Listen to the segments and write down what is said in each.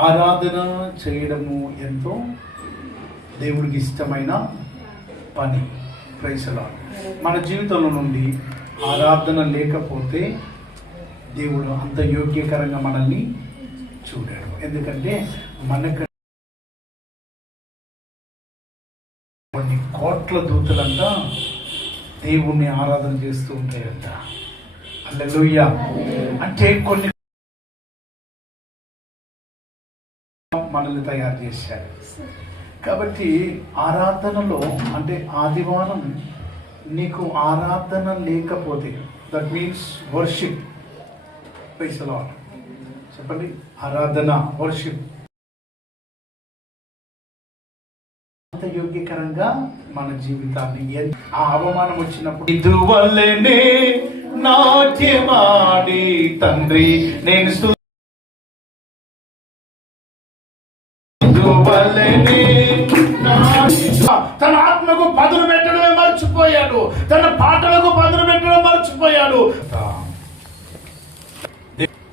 ఆరాధన చేయడము ఎంతో దేవుడికి ఇష్టమైన పని. ప్రైసలా మన జీవితంలో నుండి ఆరాధన లేకపోతే దేవుడు అంత యోగ్యకరంగా మనల్ని చూడాడు. ఎందుకంటే మనకు కొన్ని కోట్ల దూతలంతా దేవుణ్ణి ఆరాధన చేస్తూ ఉంటాయంట. అల్లెలుయ్య అంటే కొన్ని మనల్ని తయారు చేశారు. కాబట్టి ఆరాధనలో అంటే ఆదివారం నీకు ఆరాధన లేకపోతే దట్ మీన్స్ వర్షిప్ పైసలు చెప్పండి. ఆరాధన వర్షిప్ అంత యోగ్యకరంగా మన జీవితాన్ని ఆ అవమానం వచ్చినప్పుడు ఇదువల్లనే నాట్యమాడి తండ్రి నేను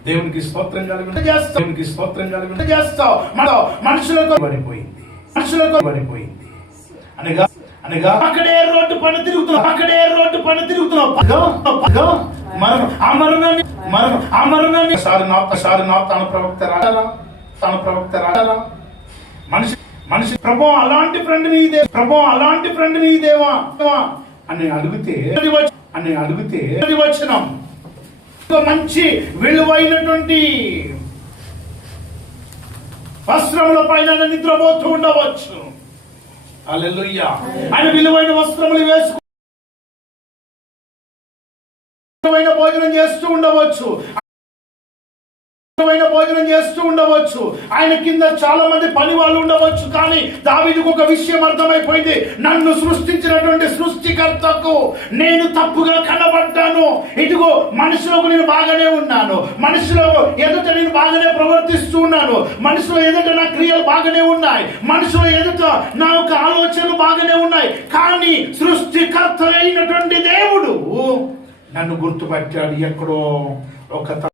దేవునికి స్తోత్రం కలిగి చేస్తావు. దేవునికి స్తోత్రం కలిగి చేస్తావు. మన మనుషులకు పడిపోయింది మనుషులకు పడిపోయింది అనగా అనగా అక్కడే రోడ్డు పని తిరుగుతున్నాం అక్కడే రోడ్డు పని తిరుగుతున్నాం మరణం ఆ మరణాన్ని మరణం ఆ మరణాన్ని సారి నా సారి నా తన ప్రవక్త రాడారా తన ప్రవక్త రాడారా మనిషి మనిషి ప్రభు అలాంటి ఫ్రెండ్ నీదే ప్రభు అలాంటి ఫ్రెండ్ నీదేవా అని అడిగితే అని అడిగితే వచ్చినాం. మంచి విలువైనటువంటి వస్త్రముల పైన నిద్రపోతూ ఉండవచ్చు. ఆయన విలువైన వస్త్రములు వేసుకు విలువైన భోజనం చేస్తూ ఉండవచ్చు. భోజనం చేస్తూ ఉండవచ్చు. ఆయన కింద చాలా మంది పని వాళ్ళు ఉండవచ్చు కానీ దావీదుకు ఒక విషయం అర్థమైపోయింది. నన్ను సృష్టించినటువంటి సృష్టికర్తకు నేను తప్పుగా కనబడ్డాను. ఇదిగో మనిషిలోకి నేను బాగానే ఉన్నాను. మనిషిలో ఎదుట నేను బాగానే ప్రవర్తిస్తూ ఉన్నాను. మనిషిలో ఎదుట నా క్రియలు బాగానే ఉన్నాయి. మనిషిలో ఎదుట నా యొక్క ఆలోచనలు బాగానే ఉన్నాయి. కానీ సృష్టికర్త అయినటువంటి దేవుడు నన్ను గుర్తుపట్టాడు. ఎక్కడో ఒక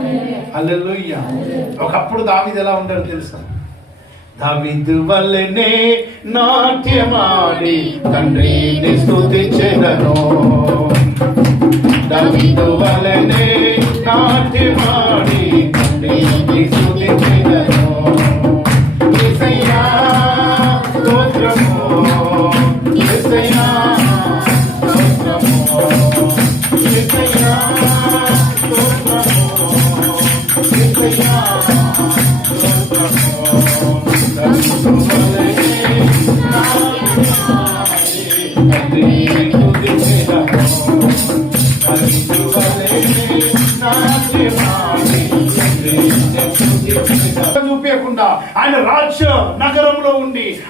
త- ఒకప్పుడు దావీదు ఎలా ఉంటాడు తెలుసా? దావీదు వల్లనే నాట్యమాడి తండ్రిని స్థుతించెదను. దావీదు వల్లనే నాట్యమాడి తండ్రిని స్థుతించెదను. Yeah.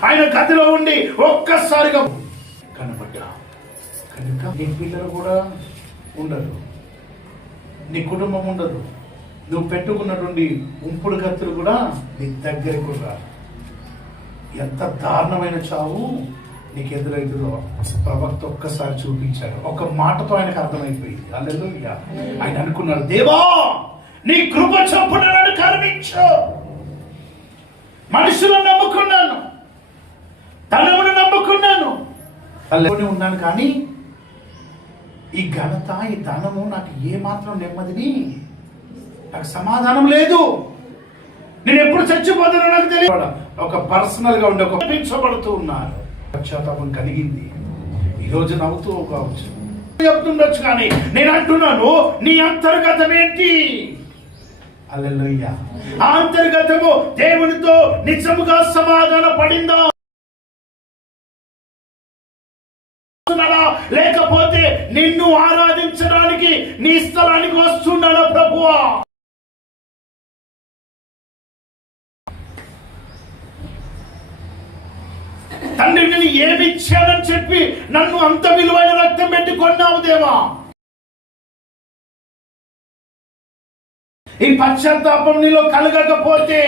ఆయన గదిలో ఉండి ఒక్కసారిగా కనబడ్డా కనుక నీ పిల్లలు కూడా ఉండరు. నీ కుటుంబం ఉండదు. నువ్వు పెట్టుకున్నటువంటి ఉంపుడు కత్తులు కూడా నీ దగ్గరకు రారు ఎంత దారుణమైన చావు నీకు ఎదురైతుందో ప్రవక్త ఒక్కసారి చూపించాడు. ఒక మాటతో ఆయనకు అర్థమైపోయింది. అల్లెలు ఆయన అనుకున్నాడు దేవా నీ కృప చొప్పున నన్ను కరుణించు. మనుషులను నమ్ముకున్నాను. తల్లమును నమ్ముకున్నాను. అల్లెలోనే ఉన్నాను కానీ ఈ ఘనత ఈ ధనము నాకు ఏ మాత్రం నెమ్మదిని నాకు సమాధానం లేదు. నేను ఎప్పుడు చచ్చిపోతానో నాకు తెలియదు. ఒక పర్సనల్గా ఉండే ఒక పెంచబడుతూ ఉన్నారు. పశ్చాత్తాపం కలిగింది. ఈ రోజు నవ్వుతూ కావచ్చు చెప్తుండొచ్చు కానీ నేను అంటున్నాను నీ అంతర్గతం ఏంటి? అల్లెలుయ్య ఆ అంతర్గతము దేవునితో నిజముగా సమాధాన పడిందా వస్తున్నాడా? లేకపోతే నిన్ను ఆరాధించడానికి నీ స్థలానికి వస్తున్నాడా ప్రభువా. తండ్రి నేను ఏమి ఇచ్చానని చెప్పి నన్ను అంత విలువైన రక్తం పెట్టి కొన్నావు దేవా. ఈ పశ్చాత్తాపం నీలో కలగకపోతే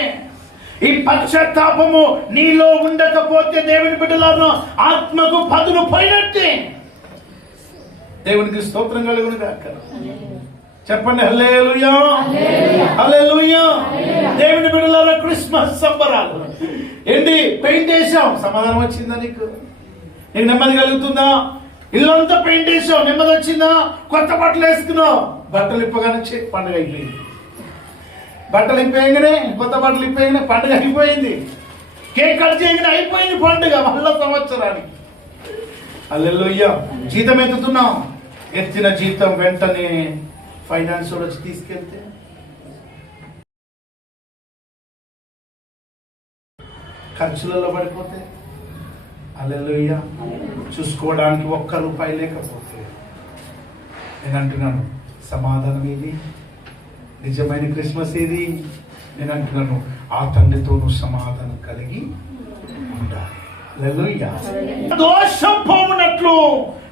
ఈ పశ్చాత్తాపము నీలో ఉండకపోతే దేవుని బిడ్డలను ఆత్మకు పదును పోయినట్టే. దేవునికి స్తోత్రం కలుగును గాక చెప్పండి హల్లెలూయా. హల్లెలూయా. దేవుని బిడ్డలారా క్రిస్మస్ సంబరాలు. ఏంటి పెయింట్ వేసాం సమాధానం వచ్చిందా నీకు? నీకు నెమ్మది కలుగుతుందా? ఇల్లంతా పెయింట్ వేసావు నెమ్మది వచ్చిందా? కొత్త బట్టలు వేసుకున్నావు. బట్టలు ఇప్పగానే పండుగ అయిపోయింది. బట్టలు ఇప్పేయగానే కొత్త బట్టలు ఇప్పేయగానే పండుగ అయిపోయింది. కేక్ కట్ చేయగానే అయిపోయింది పండుగ మళ్ళా సంవత్సరానికి. అల్లెల్లోయ్య జీతం ఎత్తుతున్నాం ఎత్తిన జీతం వెంటనే ఫైనాన్స్ వచ్చి తీసుకెళ్తే? ఖర్చులలో పడిపోతే? అల్లెల్లోయ్య చూసుకోవడానికి ఒక్క రూపాయి లేకపోతే? నేను అంటున్నాను సమాధానం ఇది నిజమైన క్రిస్మస్ ఇది నేను అంటున్నాను ఆ తండ్రితో సమాధానం కలిగి ఉండాలి. దోషం పోవునట్లు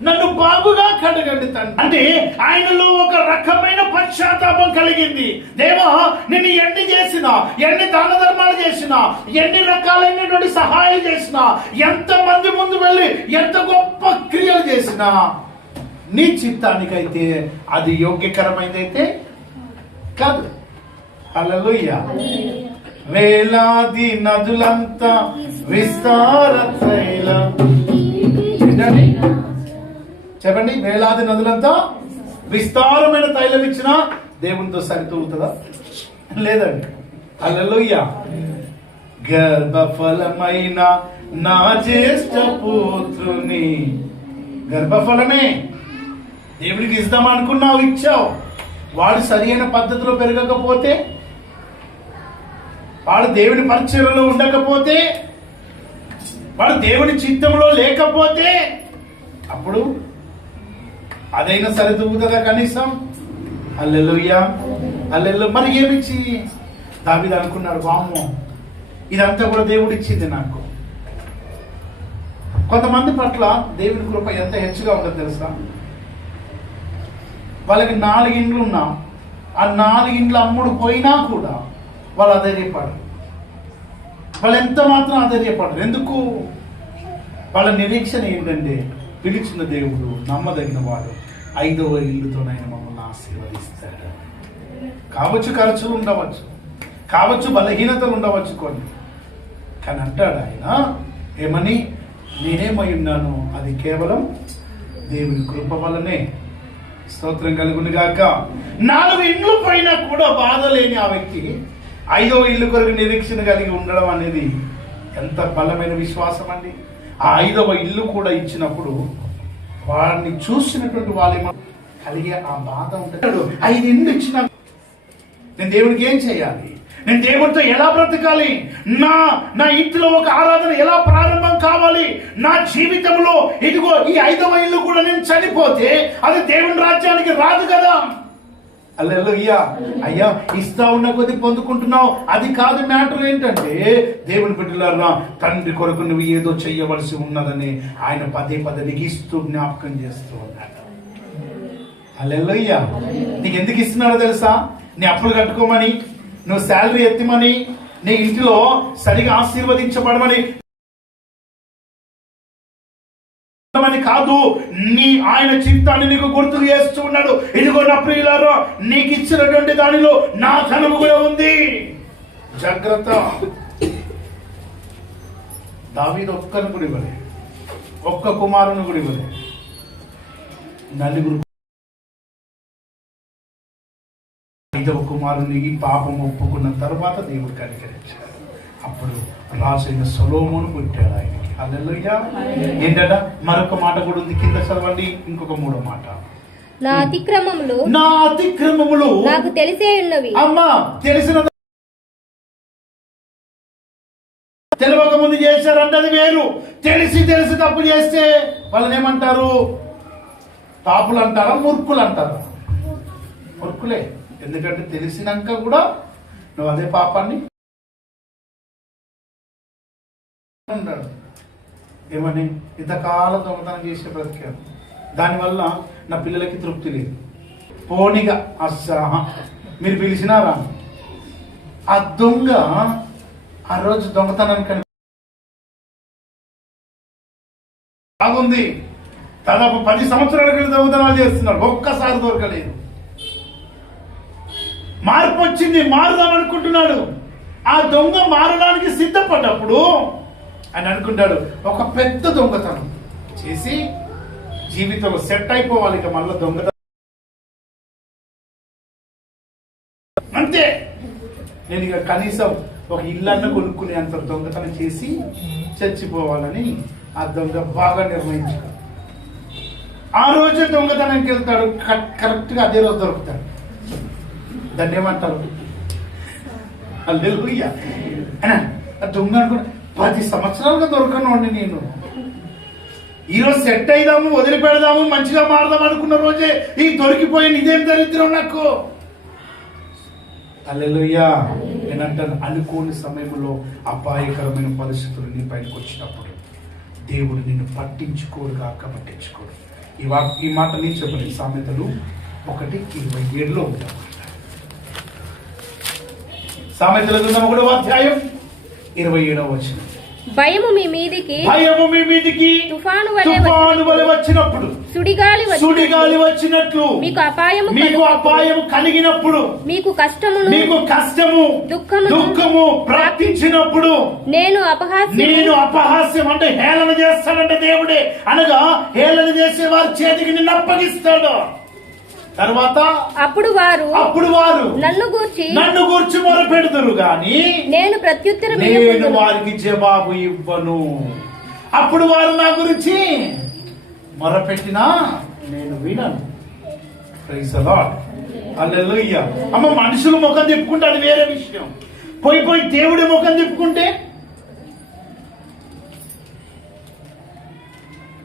నన్ను బాగుగా కడగండి తండ్రి. అంటే ఆయనలో ఒక రకమైన పశ్చాత్తాపం కలిగింది. దేవా నిన్ను ఎన్ని చేసినా ఎన్ని దాన ధర్మాలు చేసినా ఎన్ని రకాలైనటువంటి సహాయాలు చేసినా ఎంత మంది ముందు వెళ్ళి ఎంత గొప్ప క్రియలు చేసినా నీ చిత్తానికైతే అది యోగ్యకరమైనదైతే కాదు. హల్లెలూయా వేలాది నదులంతా విస్తార తైలం. చెప్పండి వేలాది నదులంతా విస్తారమైన తైలం ఇచ్చిన దేవునితో సరితూగుతుందా? లేదండి. హల్లెలూయా. గర్భఫలమైన నా జ్యేష్ఠ పుత్రుని. గర్భఫలమే. దేవుడికి ఇస్తామనుకున్నావు ఇచ్చావు. వాడు అయిన పద్ధతిలో పెరగకపోతే వాడు దేవుని పరిచయంలో ఉండకపోతే వాడు దేవుని చిత్తంలో లేకపోతే అప్పుడు అదైనా సరిదూగుతుందా కనీసం? అల్లెలుయ్యా అల్లెల్లు మరి ఏమిచ్చి? దావిది అనుకున్నాడు వామ్మో ఇదంతా కూడా దేవుడు ఇచ్చింది నాకు. కొంతమంది పట్ల దేవుని కృప ఎంత హెచ్చుగా ఉంటుందో తెలుసా? వాళ్ళకి నాలుగు ఇండ్లు ఉన్నా ఆ నాలుగిండ్లు అమ్ముడు పోయినా కూడా వాళ్ళు అధైర్యపడరు వాళ్ళు ఎంత మాత్రం అధైర్యపడరు ఎందుకు? వాళ్ళ నిరీక్షణ ఏంటంటే పిలిచిన దేవుడు నమ్మదగిన వాడు ఐదవ ఇల్లుతోనైనా మమ్మల్ని ఆశీర్వదిస్తాడు. కావచ్చు ఖర్చులు ఉండవచ్చు కావచ్చు బలహీనతలు ఉండవచ్చు కొన్ని. కానీ అంటాడు ఆయన ఏమని? నేనేమై ఉన్నాను? అది కేవలం దేవుని కృప వల్లనే. స్తోత్రం కలిగి గాక నాలుగు ఇండ్లు పైన కూడా బాధ లేని ఆ వ్యక్తి ఐదవ ఇల్లు కొరకు నిరీక్షణ కలిగి ఉండడం అనేది ఎంత బలమైన విశ్వాసం అండి. ఆ ఐదవ ఇల్లు కూడా ఇచ్చినప్పుడు వాడిని చూసినటువంటి వాళ్ళు కలిగే ఆ బాధ ఉంటాడు ఐదు ఇల్లు ఇచ్చిన నేను దేవుడికి ఏం చేయాలి? నేను దేవుడితో ఎలా బ్రతకాలి? నా నా ఇంటిలో ఒక ఆరాధన ఎలా ప్రారంభం కావాలి? నా జీవితంలో ఇదిగో ఈ ఐదవ ఇల్లు కూడా నేను చనిపోతే అది దేవుని రాజ్యానికి రాదు కదా. అయ్యా అయ్యా ఇస్తా ఉన్న కొద్ది పొందుకుంటున్నావు. అది కాదు మ్యాటర్ ఏంటంటే దేవుని బిడ్డలారా తండ్రి కొరకు నువ్వు ఏదో చేయవలసి ఉన్నదని ఆయన పదే పదే నీకు ఇస్తూ జ్ఞాపకం చేస్తూ ఉన్నాడు. అల్లెల్లయ్యా నీకు ఎందుకు ఇస్తున్నాడో తెలుసా? నీ అప్పులు కట్టుకోమని నువ్వు శాలరీ ఎత్తిమని నీ ఇంటిలో సరిగా ఆశీర్వదించబడమని అని కాదు. నీ ఆయన చిత్తాన్ని నీకు గుర్తు చేస్తూ ఉన్నాడు. ఇదిగో నా ప్రియులారో నీకు ఇచ్చినటువంటి దానిలో నా ధనము కూడా ఉంది. జాగ్రత్త. దావీదు ఒక్కను కూడా ఇవ్వలే. ఒక్క కుమారుని కూడా ఇవ్వలే. నలుగురు ఐదవ కుమారుని పాపం ఒప్పుకున్న తర్వాత దేవుడికి కనికరించాడు. అప్పుడు రాసైన సొలోమును పుట్టాడు ఆయనకి. ఏంటట మరొక మాట కూడా ఉంది. కింద చదవండి. ఇంకొక మూడో మాట. నా అతిక్రమములు నా అతిక్రమములు నాకు తెలిసే ఉన్నవి. అమ్మా తెలిసిన తెలియక ముందు చేశారంటే అది వేరు. తెలిసి తెలిసి తప్పు చేస్తే వాళ్ళని ఏమంటారు? పాపులు అంటారా? మూర్ఖులు అంటారా. మూర్ఖులే. ఎందుకంటే తెలిసినాక కూడా నువ్వు అదే పాపాన్ని ఏమని ఇంతకాలం దొంగతనం చేసే బ్రతికాను దానివల్ల నా పిల్లలకి తృప్తి లేదు. పోనిగా అస్సాహ మీరు పిలిచినారా? ఆ దొంగ ఆ రోజు దొంగతనానికి కని- బాగుంది. దాదాపు పది సంవత్సరాల క్రితం దొంగతనాలు చేస్తున్నాడు. ఒక్కసారి దొరకలేదు. మార్పు వచ్చింది మారుదాం అనుకుంటున్నాడు. ఆ దొంగ మారడానికి సిద్ధపడ్డప్పుడు అని అనుకుంటాడు. ఒక పెద్ద దొంగతనం చేసి జీవితంలో సెట్ అయిపోవాలి ఇక మళ్ళీ దొంగతనం. అంతే. నేను ఇక కనీసం ఒక ఇల్లన్న కొనుక్కునే అంత దొంగతనం చేసి చచ్చిపోవాలని ఆ దొంగ బాగా నిర్ణయించుకున్నాడు. ఆ రోజే దొంగతనానికి వెళ్తాడు. కరెక్ట్గా అదే రోజు దొరుకుతాడు. దాన్ని ఏమంటారు? ఆ దొంగ అనుకుంటా పది సంవత్సరాలుగా దొరకనండి నేను. ఈరోజు సెట్ అయిదాము వదిలిపెడదాము మంచిగా మారదాం అనుకున్న రోజే ఈ దొరికిపోయిన ఇదేం దరిద్రం నాకు. అల్లెలుయ్యా నేనంటాను అనుకోని సమయంలో అపాయకరమైన పరిస్థితులు నీ పైనకి వచ్చినప్పుడు దేవుడు నిన్ను పట్టించుకోడు కాక పట్టించుకోడు. ఈ వా ఈ మాట నేను చెప్పలేదు సామెతలు ఒకటి ఇరవై ఏడులో ఉంటాం సామెతలు గ్రంథం ఒకటో అధ్యాయం ఇరవై ఏడవ వచ్చిన భయము మీ మీదికి భయము మీ మీదికి తుఫాను వలె తుఫాను వలె వచ్చినప్పుడు సుడిగాలి సుడిగాలి వచ్చినట్లు మీకు అపాయము మీకు అపాయం కలిగినప్పుడు మీకు కష్టమును మీకు కష్టము దుఃఖమును దుఃఖము ప్రాప్తించినప్పుడు నేను అపహాస్యము నేను అపహాస్యం అంటే హేళన చేస్తాడంటే దేవుడే అనగా హేళన చేసే వారి చేతికి నిన్ను అప్పగిస్తాడు. తర్వాత అప్పుడు వారు అప్పుడు వారు నన్ను గూర్చి నన్ను గుర్చి మొరపెడుతురు గాని నేను ప్రత్యుత్తరం నేను. వారికి జవాబు ఇవ్వను అప్పుడు వారు నా గురించి మొరపెట్టినా నేను వినను. అమ్మ మనుషులు ముఖం తిప్పుకుంటే అది వేరే విషయం పోయి పోయి దేవుడి ముఖం తిప్పుకుంటే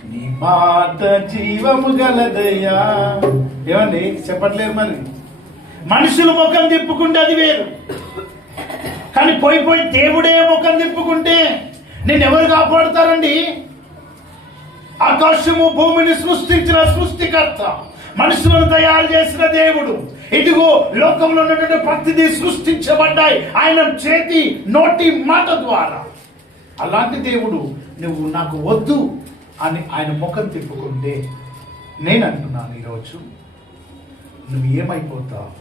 నీ మాట జీవము గలదయ్యా. ఏమండి? చెప్పట్లేదు మరి. మనుషులు ముఖం తిప్పుకుంటే అది వేరు. కానీ పోయి పోయి దేవుడే ముఖం తిప్పుకుంటే నేను ఎవరు కాపాడుతారండి? ఆకాశము భూమిని సృష్టించిన సృష్టికర్త మనుషులను తయారు చేసిన దేవుడు. ఇదిగో లోకంలో ఉన్నటువంటి ప్రతిదీ సృష్టించబడ్డాయి. ఆయన చేతి నోటి మాట ద్వారా. అలాంటి దేవుడు నువ్వు నాకు వద్దు. అని ఆయన ముఖం తిప్పుకుంటే నేను అంటున్నాను ఈరోజు నువ్వు ఏమైపోతావు?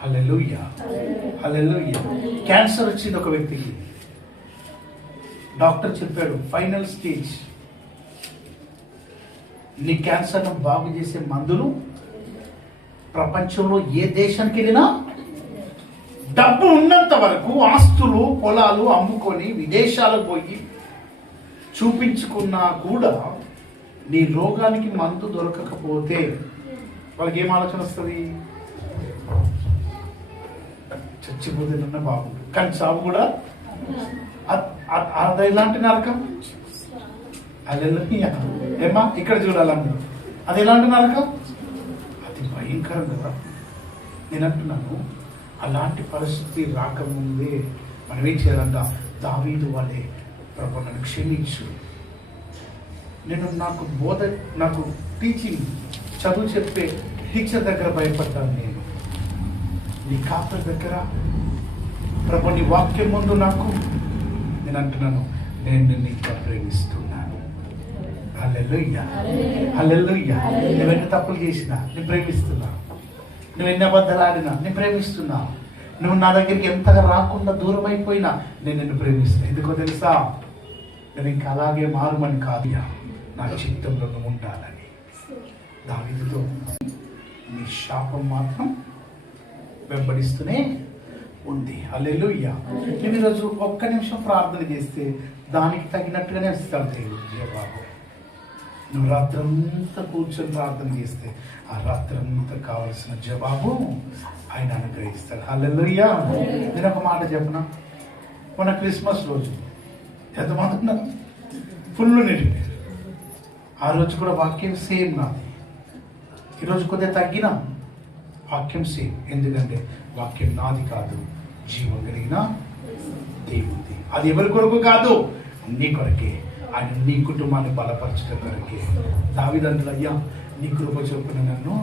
హలెలుయ్య హలెలుయ్య క్యాన్సర్ వచ్చింది ఒక వ్యక్తికి. డాక్టర్ చెప్పాడు ఫైనల్ స్టేజ్. నీ క్యాన్సర్ను బాగు చేసే మందులు ప్రపంచంలో ఏ దేశానికి వెళ్ళినా డబ్బు ఉన్నంత వరకు ఆస్తులు పొలాలు అమ్ముకొని విదేశాలకు పోయి చూపించుకున్నా కూడా నీ రోగానికి మందు దొరకకపోతే వాళ్ళకి ఏం ఆలోచన వస్తుంది? చచ్చిపోతే చచ్చిపోతేనన్న బాగుంటుంది కానీ చావు కూడా అ- అ- అది ఎలాంటి నరకం? అల్లెలుయ్య. ఏమ్మా ఇక్కడ చూడాలని అది ఎలాంటి నరకం? అది భయంకరం కదా. నేను అంటున్నాను అలాంటి పరిస్థితి రాకముందే మనం ఏం చేయాలంట? దావీదు వాళ్ళే ప్రభు నన్ను క్షమించు. నేను నాకు బోధ నాకు టీచింగ్ చదువు చెప్పే టీచర్ దగ్గర భయపడ్డాను నేను. నీ కాపర్ దగ్గర ప్రభు నీ వాక్యం ముందు నాకు నేను అంటున్నాను నేను నిన్ను ఇంకా ప్రేమిస్తున్నాను. Hallelujah hallelujah. నువ్వు ఎన్ని తప్పులు చేసినా నేను ప్రేమిస్తున్నా. నువ్వు ఎన్ని అబద్ధాలు ఆడినా నేను ప్రేమిస్తున్నా. నువ్వు నా దగ్గరికి ఎంతగా రాకుండా దూరం అయిపోయినా నేను నిన్ను ప్రేమిస్తున్నా. ఎందుకో తెలుసా? నేను ఇంకా అలాగే మారుమని కాదు నా చిత్తంలో ఉండాలని. దావిదితో నీ శాపం మాత్రం వెంబడిస్తూనే ఉంది. అల్లెలుయ్య నువ్వు ఈరోజు ఒక్క నిమిషం ప్రార్థన చేస్తే దానికి తగినట్టుగానే ఇస్తాడు దేవుడు. జవాబు నువ్వు రాత్రంతా కూర్చొని ప్రార్థన చేస్తే ఆ రాత్రంతా కావలసిన జవాబు ఆయన అనుగ్రహిస్తాడు. అల్లెలుయ్య నేను ఒక మాట చెప్పనా? మన క్రిస్మస్ రోజు ఎంతమంది ఉన్నారు ఫుల్ నిండి ఆ రోజు కూడా వాక్యం సేమ్ నాది ఈరోజు కొద్దిగా తగ్గిన వాక్యం సేమ్. ఎందుకంటే వాక్యం నాది కాదు జీవం కలిగిన దేవుడి అది ఎవరి కొరకు కాదు? నీ కొరకే. ఆయన నీ కుటుంబాన్ని బలపరచడం కొరకే. దావిదండ్రులయ్యా అయ్యా నీ కృప చొప్పున నన్ను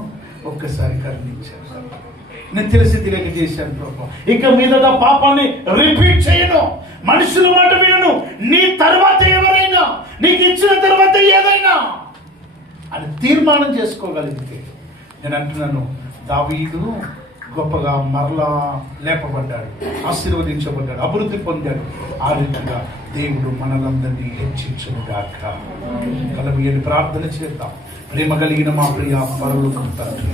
ఒక్కసారి కరుణించారు నేను తెలిసి తెలియక చేశాను ప్రభా. ఇక మీద పాపాన్ని రిపీట్ చేయను. మనుషుల మాట వినను. నీ తర్వాత ఎవరైనా నీకు ఇచ్చిన తర్వాత ఏదైనా అని తీర్మానం చేసుకోగలిగితే నేను అంటున్నాను దావీదు గొప్పగా మరలా లేపబడ్డాడు ఆశీర్వదించబడ్డాడు అభివృద్ధి పొందాడు. ఆ రీతిగా దేవుడు మనలందరినీ హెచ్చించుగాక కలబియని ప్రార్థన చేద్దాం. ప్రేమ కలిగిన మా ప్రియ పరులకు తండ్రి.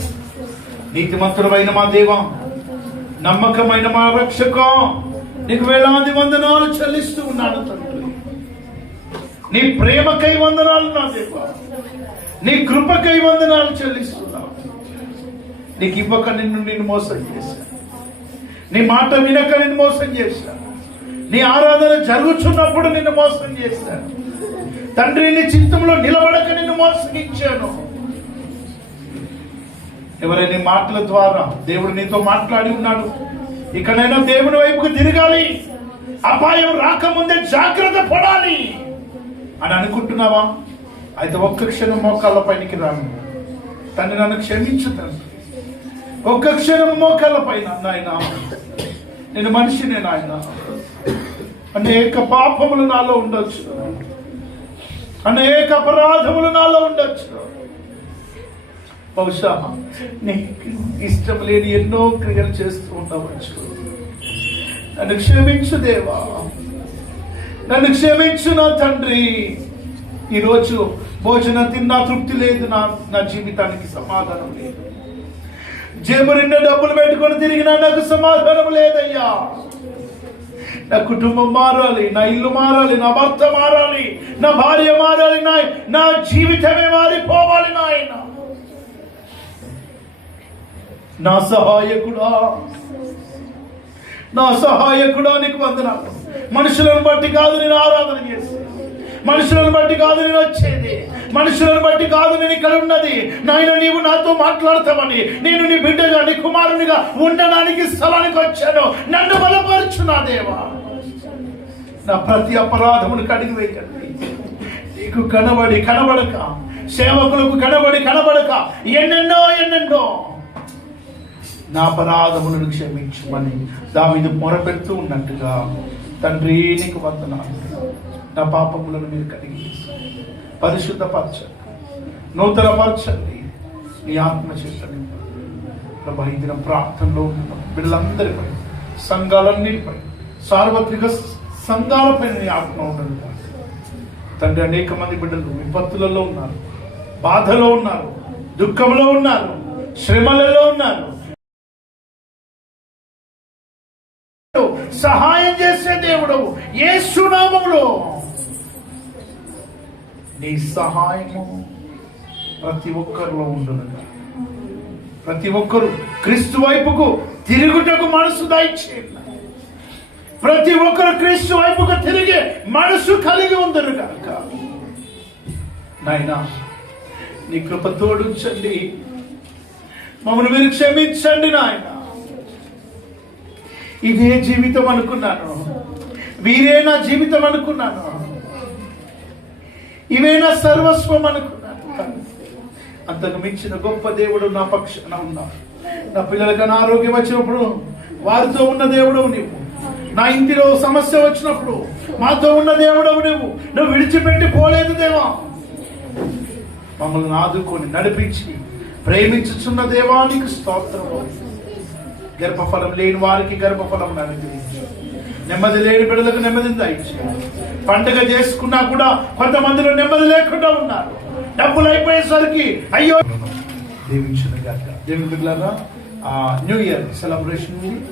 నీతిమంతుడమైన మా దేవ నమ్మకమైన మా రక్షకం. నీకు వేలాది వందనాలు చెల్లిస్తూ ఉన్నాను తండ్రి. నీ ప్రేమకై వందనాలు నా దేవ. నీ కృపకై వందనాలు చెల్లిస్తున్నాను నీకు ఇవ్వక నిన్ను నిన్ను మోసం చేశాను. నీ మాట వినక నిన్ను మోసం చేశాను. నీ ఆరాధన జరుగుతున్నప్పుడు నిన్ను మోసం చేశాను. తండ్రి నీ చిత్తంలో నిలబడక నిన్ను మోసగించాను. ఎవరైనా నీ మాటల ద్వారా దేవుడు నీతో మాట్లాడి ఉన్నాడు. ఇక్కడైనా దేవుని వైపుకు తిరగాలి. అపాయం రాకముందే జాగ్రత్త పడాలి అని అనుకుంటున్నావా? అయితే ఒక్క క్షణం మోకాళ్ళ పైనకి రాను. తండ్రి నన్ను క్షమించు తండ్రి. ఒక్క క్షణం మోకాళ్ళ పైన నాయన. నేను మనిషినే నాయన. అనేక పాపములు నాలో ఉండొచ్చు. అనేక అపరాధములు నాలో ఉండొచ్చు. బహుశా నీకు ఇష్టం లేని ఎన్నో క్రియలు చేస్తూ ఉండవచ్చు నన్ను క్షమించు దేవా. నన్ను క్షమించు నా తండ్రి. ఈరోజు భోజనం తిన్నా తృప్తి లేదు నా నా జీవితానికి సమాధానం లేదు. జేబు నిండా డబ్బులు పెట్టుకొని తిరిగినా నాకు సమాధానం లేదయ్యా. నా కుటుంబం మారాలి నా ఇల్లు మారాలి నా భర్త మారాలి నా భార్య మారాలి నా నా జీవితమే మారిపోవాలి నాయన. నా సహాయకుడా నా సహాయకుడా నీకు వందనాలు. మనుషులను బట్టి కాదు నేను ఆరాధన చేసేది. మనుషులను బట్టి కాదు నేను వచ్చేది. మనుషులను బట్టి కాదు నేను ఇక్కడ ఉన్నది. నాయన నీవు నాతో మాట్లాడతామని నేను నీ బిడ్డగా నీ కుమారునిగా ఉండడానికి స్థలానికి వచ్చాను. నన్ను బలపరచు నా దేవా. నా ప్రతి అపరాధమును కడిగి వేయండి నీకు కనబడి కనబడక సేవకులకు కనబడి కనబడక ఎన్నెన్నో ఎన్నెన్నో నా అపరాధములను క్షమించమని దావిది మొరపెడుతూ ఉన్నట్టుగా తండ్రి నీకు వందనాలు. నా పాపములను మీరు కలిగి పరిశుద్ధపరచండి. నూతనపరచండి. నీ ఆత్మ చేతని ప్రభా ఈ దిన ప్రార్థనలో ఉన్న బిడ్డలందరిపై సంఘాలన్నిటిపై సార్వత్రిక సంఘాలపై నీ ఆత్మ ఉండదు. తండ్రి అనేక మంది బిడ్డలు విపత్తులలో ఉన్నారు బాధలో ఉన్నారు దుఃఖంలో ఉన్నారు శ్రమలలో ఉన్నారు. సహాయం చేసే దేవుడు ఏ సునామంలో నీ సహాయము ప్రతి ఒక్కరిలో ఉండదు ప్రతి ఒక్కరు క్రీస్తు వైపుకు తిరుగుటకు మనసు దయచేయండి ప్రతి ఒక్కరు క్రీస్తు వైపుకు తిరిగే మనసు కలిగి ఉందరు కనుక నాయనా నీ కృప తోడుంచండి. మమ్మల్ని మీరు క్షమించండి నాయనా. ఇదే జీవితం అనుకున్నాను. వీరే నా జీవితం అనుకున్నాను. ఇవే నా సర్వస్వం అనుకున్నాను. అంతకు మించిన గొప్ప దేవుడు నా పక్షాన ఉన్నాడు. నా పిల్లలకు అనారోగ్యం వచ్చినప్పుడు వారితో ఉన్న దేవుడు నీవు. నా ఇంటిలో సమస్య వచ్చినప్పుడు మాతో ఉన్న దేవుడవు నువ్వు నువ్వు విడిచిపెట్టి పోలేదు దేవా. మమ్మల్ని ఆదుకొని నడిపించి ప్రేమించుచున్న దేవానికి స్తోత్రం గర్భఫలం లేని వారికి గర్భఫలం అనుగ్రహించు నెమ్మది లేని బిడ్డలకు నెమ్మది దయచు పండుగ చేసుకున్నా కూడా కొంతమందిలో నెమ్మది లేకుండా ఉన్నారు. డబ్బులు అయిపోయేసరికి అయ్యో! దీవించిన గాక దేవుని బిడ్డలారా న్యూ ఇయర్ సెలబ్రేషన్